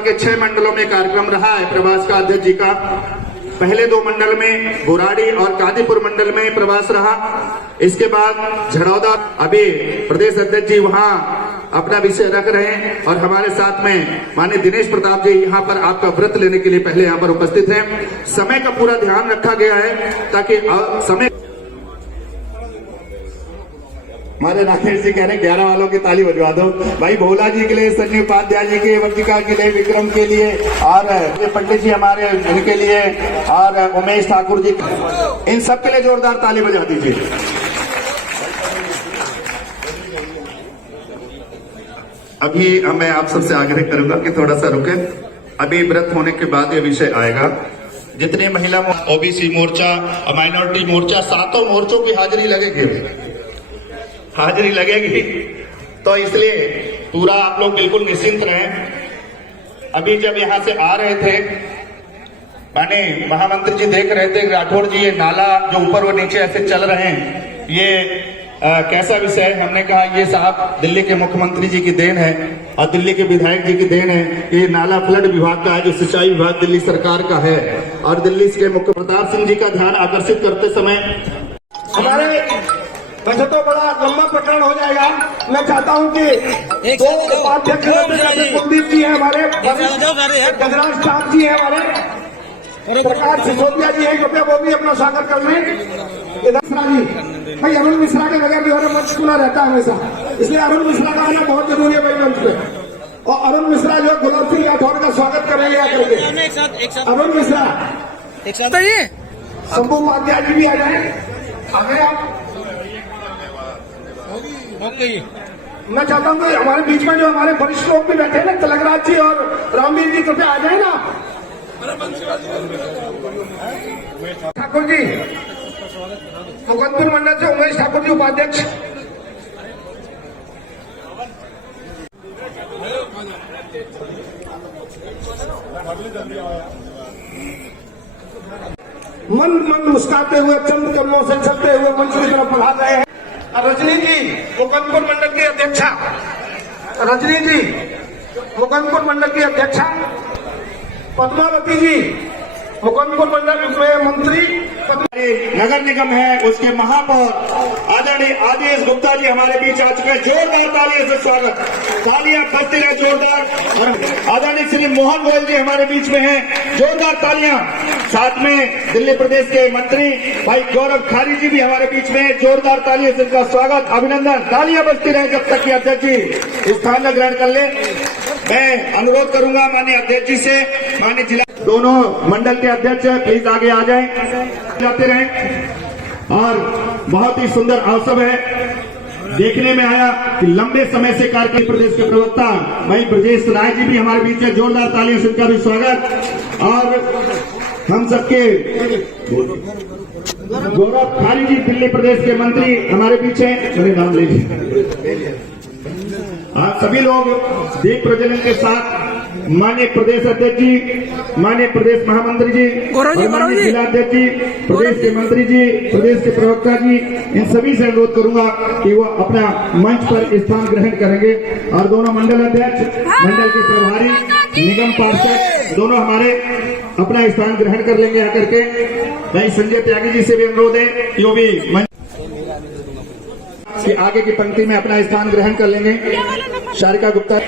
के 6 मंडलों में कार्यक्रम रहा है प्रवास का अध्यक्ष जी का। पहले 2 मंडल में बुराड़ी और कादीपुर मंडल में प्रवास रहा। इसके बाद झड़ौदा, अभी प्रदेश अध्यक्ष जी वहां अपना विषय रख रहे हैं और हमारे साथ में माननीय दिनेश प्रताप जी यहाँ पर आपका व्रत लेने के लिए पहले यहाँ पर उपस्थित हैं। समय का पूरा ध्यान रखा गया है ताकि समय। हमारे राकेश जी कह रहे हैं 11 वालों की ताली बजवा दो भाई। भोला जी के लिए, सन्नी उपाध्याय जी के, वर्तिका के लिए, विक्रम के लिए और पंडित जी हमारे इनके लिए और उमेश ठाकुर जी, इन सब के लिए जोरदार ताली बजा दीजिए। अभी मैं आप सबसे आग्रह करूंगा कि थोड़ा सा रुके। अभी व्रत होने के बाद ये विषय आएगा। जितने महिला ओबीसी मोर्चा, माइनॉरिटी मोर्चा, 7 मोर्चों की हाजिरी लगेगी, तो इसलिए पूरा आप लोग बिल्कुल निश्चिंत रहें। अभी जब यहां से आ रहे थे, माने महामंत्री जी देख रहे थे राठौड़ जी ये नाला जो ऊपर और नीचे ऐसे चल रहे हैं, ये कैसा विषय है। हमने कहा ये साहब दिल्ली के मुख्यमंत्री जी की देन है और दिल्ली के विधायक जी की देन है। ये नाला फ्लड विभाग का है जो सिंचाई विभाग दिल्ली सरकार का है और दिल्ली के मुख्य प्रताप सिंह जी का ध्यान आकर्षित करते समय हमारे वैसे तो बड़ा लंबा प्रकरण हो जाएगा। मैं चाहता हूं कि 2 उपाध्यक्ष कुलदीप जी है हमारे, गजराज साहब जी है हमारे, प्रकाश सिसोदिया जी है, कृपया वो भी अपना स्वागत कर लें। इधर जी भाई अरुण मिश्रा के बगैर भी हमारा मंच खुला रहता है हमेशा, इसलिए अरुण मिश्रा का आना बहुत जरूरी है भाई मंच पे। और अरुण मिश्रा जो गुलाब सिंह राठौड़ का स्वागत करेंगे आकर के। अरुण मिश्रा, शंभू उपाध्याय जी भी आ जाए। अगर आप मैं चाहता हूँ कि हमारे बीच में जो हमारे वरिष्ठ लोग भी बैठे हैं ना, तिलकराज जी और रामवीर जी, कृपया आ जाए ना। ठाकुर जी मुकुंदपुर मंडल से उमेश ठाकुर जी उपाध्यक्ष। मन मुस्काते हुए चंद कदमों से चलते हुए मंच की तरफ बढ़ा रहे हैं। रजनी जी मुकुंदपुर मंडल की अध्यक्षा, रजनी जी मुकुंदपुर मंडल की अध्यक्षा, पद्मावती जी मुकुंदपुर मंडल में मंत्री, नगर निगम है उसके महापौर आदरणीय आदेश गुप्ता जी हमारे बीच आ चुके हैं। जोरदार तालियों से स्वागत, तालियां बजती रहे जोरदार। और आदरणीय श्री मोहन गोयल जी हमारे बीच में हैं, जोरदार तालियां। साथ में दिल्ली प्रदेश के मंत्री भाई गौरव खारी जी भी हमारे बीच में, जोरदार तालियों से इनका स्वागत, अभिनंदन। तालियां बजती रहे जब तक कि अध्यक्ष जी स्थान में ग्रहण कर ले। मैं अनुरोध करूंगा माननीय अध्यक्ष जी से, माननीय जिला दोनों मंडल के अध्यक्ष प्लीज आगे आ जाएं, जाते रहें। और बहुत ही सुंदर अवसर है, देखने में आया कि लंबे समय से कार्यक्रम प्रदेश के प्रवक्ता भाई ब्रजेश राय जी भी हमारे बीच है, जोरदार तालियों से उनका भी स्वागत। और हम सबके गौरव खारी जी दिल्ली प्रदेश के मंत्री हमारे बीच हैं, मेरे नाम लीजिए। आप सभी लोग दीप प्रज्वलन के साथ माननीय प्रदेश अध्यक्ष जी, माननीय प्रदेश महामंत्री जी, माननीय जिला अध्यक्ष जी, प्रदेश के मंत्री जी, प्रदेश के प्रवक्ता जी, इन सभी से अनुरोध करूंगा कि वो अपना मंच पर स्थान ग्रहण करेंगे। और दोनों मंडल अध्यक्ष, मंडल के प्रभारी, निगम पार्षद दोनों हमारे अपना स्थान ग्रहण कर लेंगे आकर के। भाई संजय त्यागी जी से भी अनुरोध है कि वो भी मंच के आगे की पंक्ति में अपना स्थान ग्रहण कर लेंगे। शारिका गुप्ता,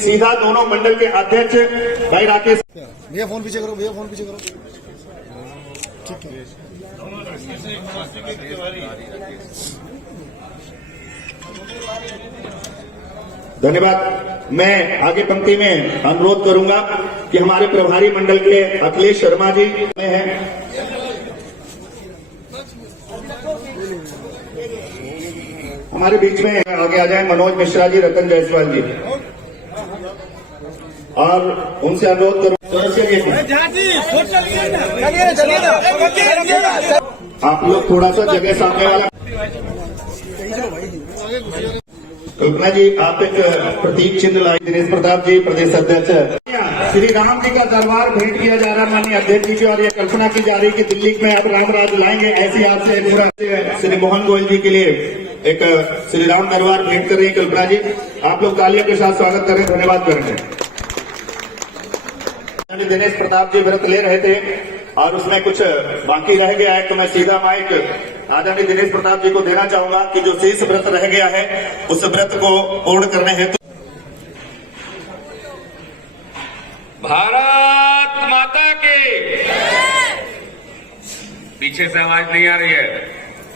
सीधा दोनों मंडल के अध्यक्ष भाई राकेश। भैया फोन पीछे करो, भैया फोन पीछे करो। ठीक है। धन्यवाद। मैं आगे पंक्ति में अनुरोध करूंगा कि हमारे प्रभारी मंडल के अखिलेश शर्मा जी हैं, हमारे बीच में आगे आ जाए। मनोज मिश्रा जी, रतन जायसवाल जी, और उनसे अनुरोध करूं आप लोग थोड़ा सा जगह सामने वाला। कल्पना जी आप एक प्रतीक चिन्ह लाई। दिनेश प्रताप जी प्रदेश अध्यक्ष। श्री राम जी का दरबार भेंट किया जा रहा है माननीय अध्यक्ष जी की, और ये कल्पना की जा रही कि दिल्ली में अब राम राज लाएंगे, ऐसी आपसे पूरा श्री मोहन गोयल जी के लिए एक श्री राम दरबार भेंट कर रही है कल्पना जी। आप लोग तालियों के साथ स्वागत करें, धन्यवाद करेंगे। दिनेश प्रताप जी व्रत ले रहे थे और उसमें कुछ बाकी रह गया है, तो मैं सीधा माइक आदरणीय दिनेश प्रताप जी को देना चाहूंगा कि जो शेष व्रत रह गया है उस व्रत को पूर्ण करने हेतु। भारत माता की, पीछे से आवाज नहीं आ रही है।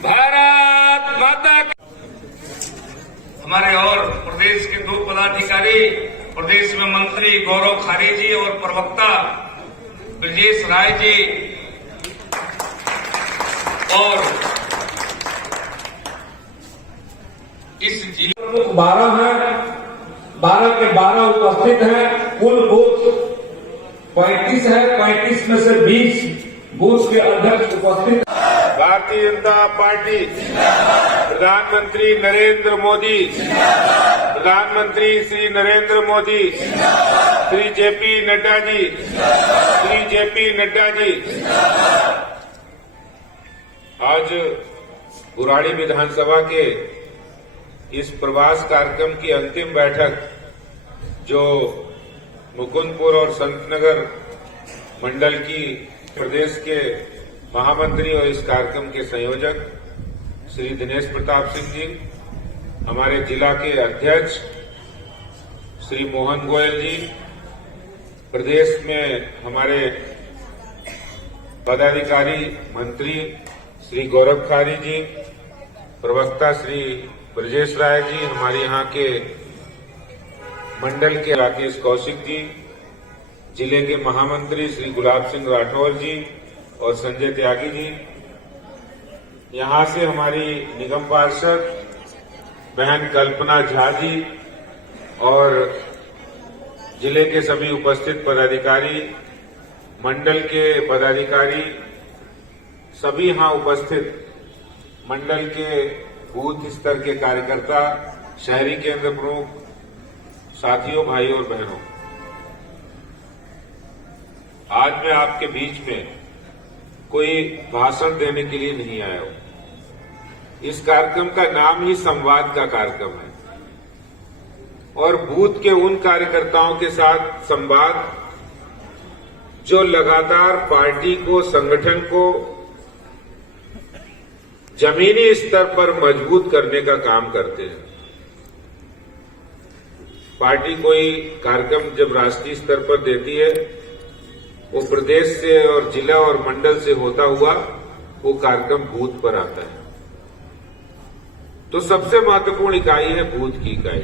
भारत माता की। हमारे और प्रदेश के 2 पदाधिकारी, प्रदेश में मंत्री गौरव खारे जी और प्रवक्ता ब्रजेश राय जी, और इस जिले प्रमुख 12 हैं, 12 के 12 उपस्थित हैं। कुल बूथ 35 है, 35 में से 20 बूथ के अध्यक्ष उपस्थित। भारतीय जनता पार्टी, प्रधानमंत्री नरेंद्र मोदी, प्रधानमंत्री श्री नरेंद्र मोदी, श्री जेपी नड्डा जी, श्री जेपी नड्डा जी। आज बुराड़ी विधानसभा के इस प्रवास कार्यक्रम की अंतिम बैठक जो मुकुंदपुर और संतनगर मंडल की प्रदेश के महामंत्री और इस कार्यक्रम के संयोजक श्री दिनेश प्रताप सिंह जी, हमारे जिला के अध्यक्ष श्री मोहन गोयल जी, प्रदेश में हमारे पदाधिकारी मंत्री श्री गौरव खारी जी, प्रवक्ता श्री ब्रजेश राय जी, हमारे यहाँ के मंडल के राकेश कौशिक जी, जिले के महामंत्री श्री गुलाब सिंह राठौर जी और संजय त्यागी जी, यहां से हमारी निगम पार्षद बहन कल्पना झा जी और जिले के सभी उपस्थित पदाधिकारी, मंडल के पदाधिकारी, सभी यहां उपस्थित मंडल के बूथ स्तर के कार्यकर्ता, शहरी केंद्र प्रमुख, साथियों, भाइयों और बहनों, आज मैं आपके बीच में कोई भाषण देने के लिए नहीं आया हूं। इस कार्यक्रम का नाम ही संवाद का कार्यक्रम है और बूथ के उन कार्यकर्ताओं के साथ संवाद जो लगातार पार्टी को, संगठन को जमीनी स्तर पर मजबूत करने का काम करते हैं। पार्टी कोई कार्यक्रम जब राष्ट्रीय स्तर पर देती है, वो प्रदेश से और जिला और मंडल से होता हुआ वो कार्यक्रम बूथ पर आता है। तो सबसे महत्वपूर्ण इकाई है बूथ की इकाई,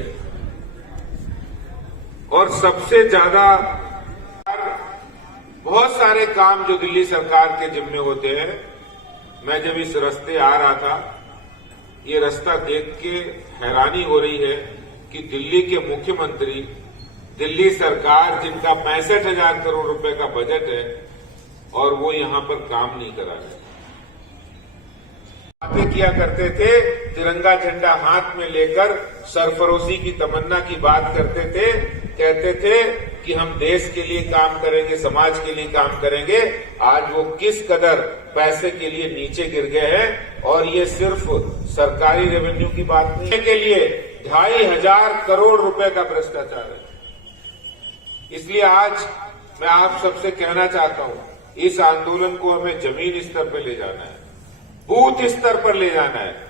और सबसे ज्यादा बहुत सारे काम जो दिल्ली सरकार के जिम्मे होते हैं। मैं जब इस रास्ते आ रहा था, ये रास्ता देख के हैरानी हो रही है कि दिल्ली के मुख्यमंत्री, दिल्ली सरकार जिनका 65,000 करोड़ रुपए का बजट है और वो यहां पर काम नहीं करा रहे। बातें किया करते थे, तिरंगा झंडा हाथ में लेकर सरफरोशी की तमन्ना की बात करते थे, कहते थे कि हम देश के लिए काम करेंगे, समाज के लिए काम करेंगे। आज वो किस कदर पैसे के लिए नीचे गिर गए हैं, और ये सिर्फ सरकारी रेवेन्यू की बात नहीं के लिए 2,500 करोड़ रुपए का भ्रष्टाचार है। इसलिए आज मैं आप सबसे कहना चाहता हूं, इस आंदोलन को हमें जमीन स्तर पर ले जाना है, बूथ स्तर पर ले जाना है।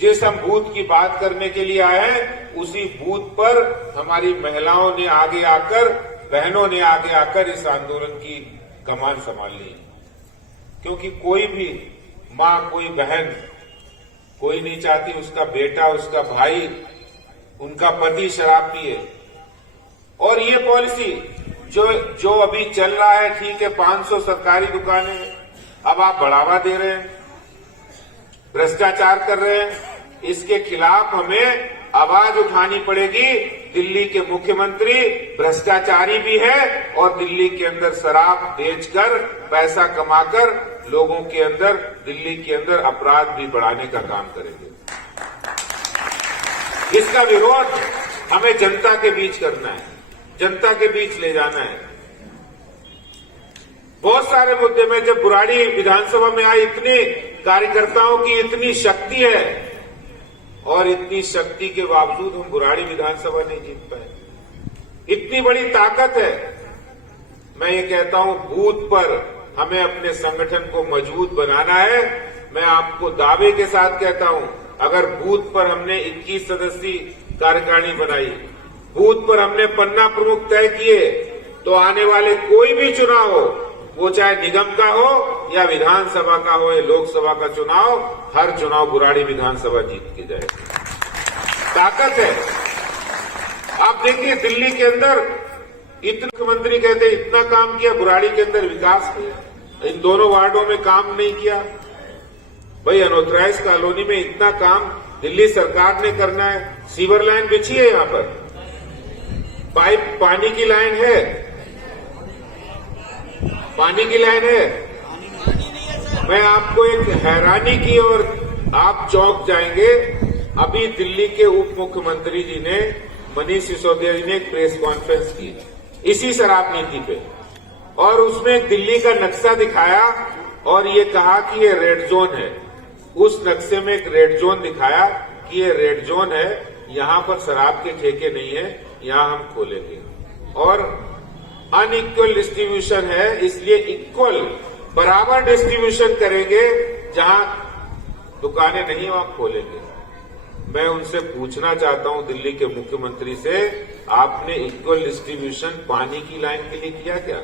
जिस हम बूथ की बात करने के लिए आए हैं, उसी बूथ पर हमारी महिलाओं ने आगे आकर, बहनों ने आगे आकर इस आंदोलन की कमान संभालनी है। क्योंकि कोई भी मां, कोई बहन, कोई नहीं चाहती उसका बेटा, उसका भाई, उनका पति शराब पिए। और ये पॉलिसी जो अभी चल रहा है, ठीक है, 500 सरकारी दुकानें, अब आप बढ़ावा दे रहे हैं, भ्रष्टाचार कर रहे हैं। इसके खिलाफ हमें आवाज उठानी पड़ेगी। दिल्ली के मुख्यमंत्री भ्रष्टाचारी भी है और दिल्ली के अंदर शराब बेचकर, पैसा कमाकर लोगों के अंदर, दिल्ली के अंदर अपराध भी बढ़ाने का काम करेंगे। इसका विरोध हमें जनता के बीच करना है, जनता के बीच ले जाना है। बहुत सारे मुद्दे में जब बुराड़ी विधानसभा में आई, इतने कार्यकर्ताओं की इतनी शक्ति है और इतनी शक्ति के बावजूद हम बुराड़ी विधानसभा नहीं जीत पाए। इतनी बड़ी ताकत है। मैं ये कहता हूं बूथ पर हमें अपने संगठन को मजबूत बनाना है। मैं आपको दावे के साथ कहता हूं, अगर बूथ पर हमने 21 सदस्यीय कार्यकारिणी बनाई, बूथ पर हमने पन्ना प्रमुख तय किए, तो आने वाले कोई भी चुनाव हो, वो चाहे निगम का हो या विधानसभा का हो या लोकसभा का चुनाव, हर चुनाव बुराड़ी विधानसभा जीत के जाएगी। ताकत है। आप देखिए दिल्ली के अंदर मुख्यमंत्री कहते इतना काम किया, बुराड़ी के अंदर विकास किया, इन दोनों वार्डों में काम नहीं किया। भाई अनऑथराइज कॉलोनी में इतना काम दिल्ली सरकार ने करना है। सीवर लाइन बिछी है, यहां पर पाइप पानी की लाइन है, पानी की लाइन है। मैं आपको एक हैरानी की और आप चौंक जाएंगे। अभी दिल्ली के उप मुख्यमंत्री जी ने, मनीष सिसोदिया जी ने एक प्रेस कॉन्फ्रेंस की इसी शराब नीति पे, और उसमें दिल्ली का नक्शा दिखाया और ये कहा कि ये रेड जोन है। उस नक्शे में एक रेड जोन दिखाया कि ये रेड जोन है, यहां पर शराब के ठेके नहीं है, यहां हम खोलेंगे। और अनइक्वल डिस्ट्रीब्यूशन है, इसलिए इक्वल बराबर डिस्ट्रीब्यूशन करेंगे, जहां दुकानें नहीं वहां खोलेंगे। मैं उनसे पूछना चाहता हूं दिल्ली के मुख्यमंत्री से, आपने इक्वल डिस्ट्रीब्यूशन पानी की लाइन के लिए किया क्या?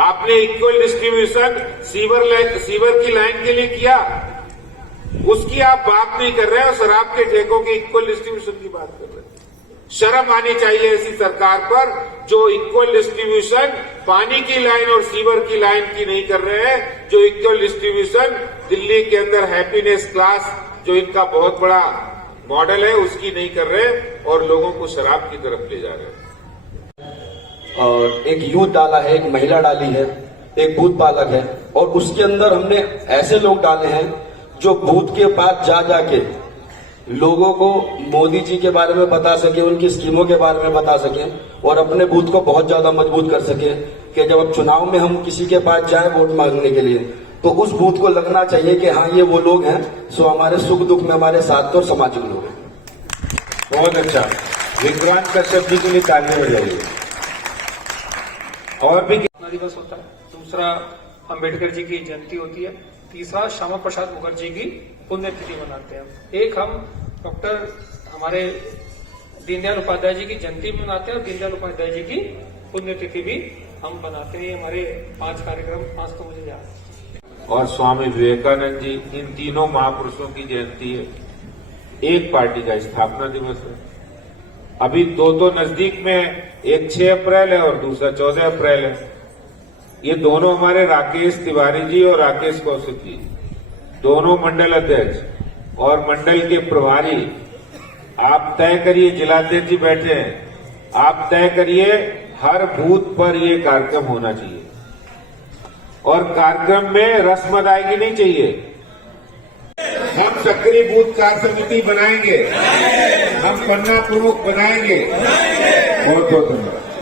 आपने इक्वल डिस्ट्रीब्यूशन सीवर की लाइन के लिए किया? उसकी आप बात नहीं कर रहे हैं और शराब के ठेकों के इक्वल डिस्ट्रीब्यूशन की बात कर रहे हैं। शर्म आनी चाहिए ऐसी सरकार पर जो इक्वल डिस्ट्रीब्यूशन पानी की लाइन और सीवर की लाइन की नहीं कर रहे हैं, जो इक्वल डिस्ट्रीब्यूशन दिल्ली के अंदर हैप्पीनेस क्लास जो इनका बहुत बड़ा मॉडल है उसकी नहीं कर रहे और लोगों को शराब की तरफ ले जा रहे हैं। और एक यूथ डाला है, एक महिला डाली है, एक बूथ पालक है, और उसके अंदर हमने ऐसे लोग डाले हैं जो बूथ के पास जा जाके लोगों को मोदी जी के बारे में बता सके, उनकी स्कीमों के बारे में बता सके और अपने बूथ को बहुत ज्यादा मजबूत कर सके कि जब अब चुनाव में हम किसी के पास जाए वोट मांगने के लिए तो उस बूथ को लगना चाहिए कि हाँ ये वो लोग हैं जो हमारे सुख दुख में हमारे साथ और सामाजिक लोग हैं। बहुत अच्छा, विक्रांत कश्यप जी के लिए तालियां बजाइए। और भी दिवस होता है, दूसरा अंबेडकर जी की जयंती होती है, तीसरा श्यामा प्रसाद मुखर्जी की पुण्यतिथि मनाते हैं। एक हम डॉक्टर हमारे दीनदयाल उपाध्याय जी की जयंती भी मनाते हैं और दीनदयाल उपाध्याय जी की पुण्यतिथि भी हम बनाते हैं। हमारे 5 कार्यक्रम 5 तो मुझे याद है। और स्वामी विवेकानंद जी, इन तीनों महापुरुषों की जयंती है। एक पार्टी का स्थापना दिवस है। अभी दो नजदीक में, एक 6 अप्रैल है और दूसरा 14 अप्रैल है। ये दोनों हमारे राकेश तिवारी जी और राकेश कौशिक जी, दोनों मंडल अध्यक्ष और मंडल के प्रभारी। आप तय करिए, जिलाध्यक्ष जी बैठे हैं, आप तय करिए हर बूथ पर ये कार्यक्रम होना चाहिए और कार्यक्रम में रस्म अदायगी नहीं चाहिए। हम सक्रिय बूथ कार्य समिति बनाएंगे, हम पन्ना प्रमुख बनाएंगे। बहुत बहुत धन्यवाद।